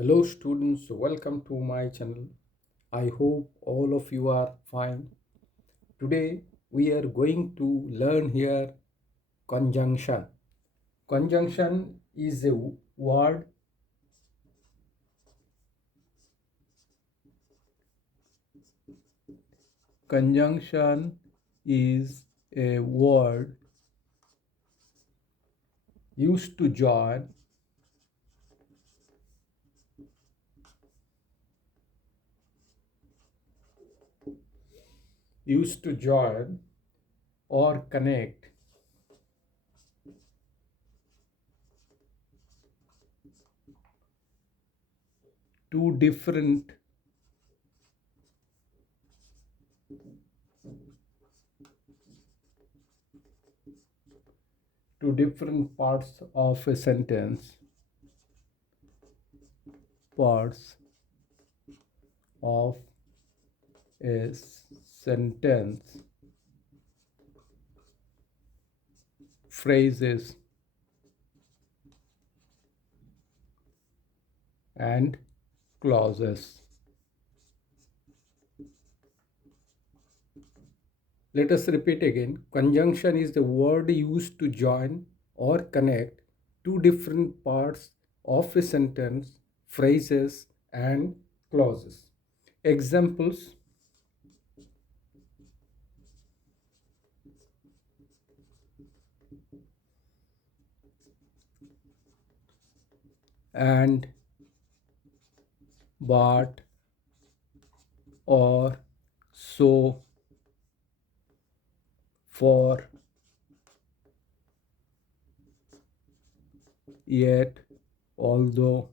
Hello students, welcome to my channel. I hope all of you are fine. Today we are going to learn here conjunction. Conjunction is a word. Conjunction is a word used to join used to join or connect two different parts of a sentence, parts of a sentence, phrases, and clauses. Let us repeat again. Conjunction is the word used to join or connect two different parts of a sentence, phrases, and clauses. Examples: and, but, or, so, for, yet, although,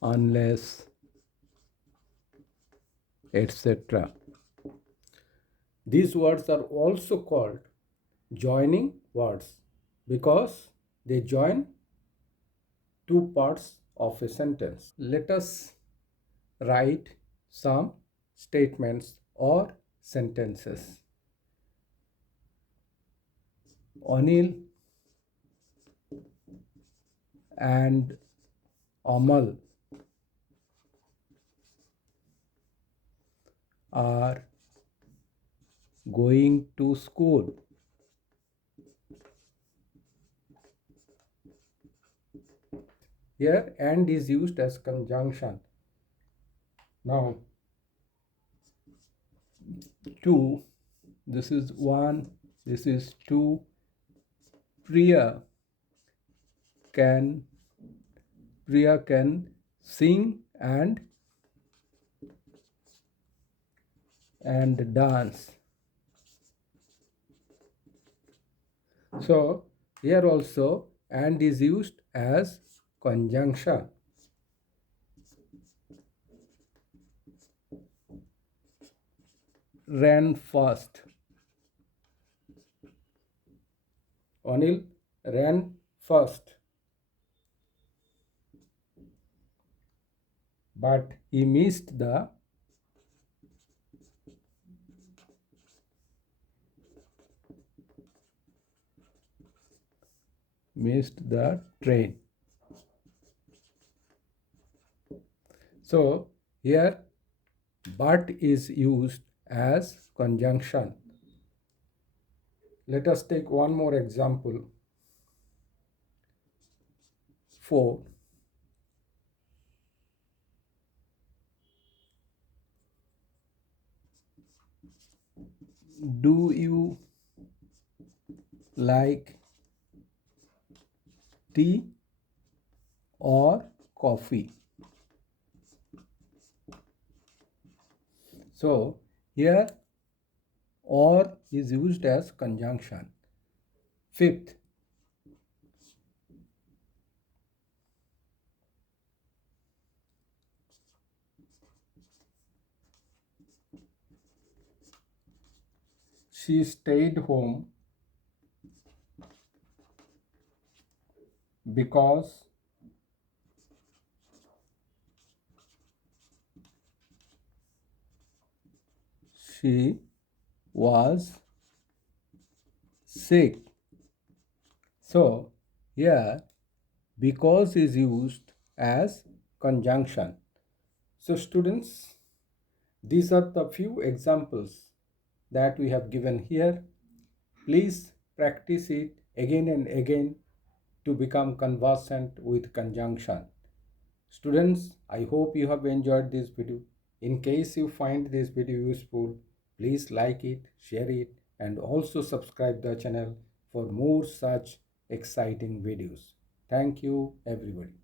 unless, etc. These words are also called joining words because they join two parts of a sentence. Let us write some statements or sentences. Anil and Amal are going to school. Here and is used as conjunction. Now two, this is one, this is two. Priya can sing and dance. So here also and is used as conjunction. Ran fast. Anil ran fast, but he missed the train. So here but is used as conjunction. Let us take one more example. 4. Do you like tea or coffee? So here or is used as conjunction. 5th, she stayed home because she was sick. So here because is used as conjunction. So students, these are the few examples that we have given here. Please practice it again and again to become conversant with conjunction. Students, I hope you have enjoyed this video. In case you find this video useful, please like it, share it, and also subscribe the channel for more such exciting videos. Thank you everybody.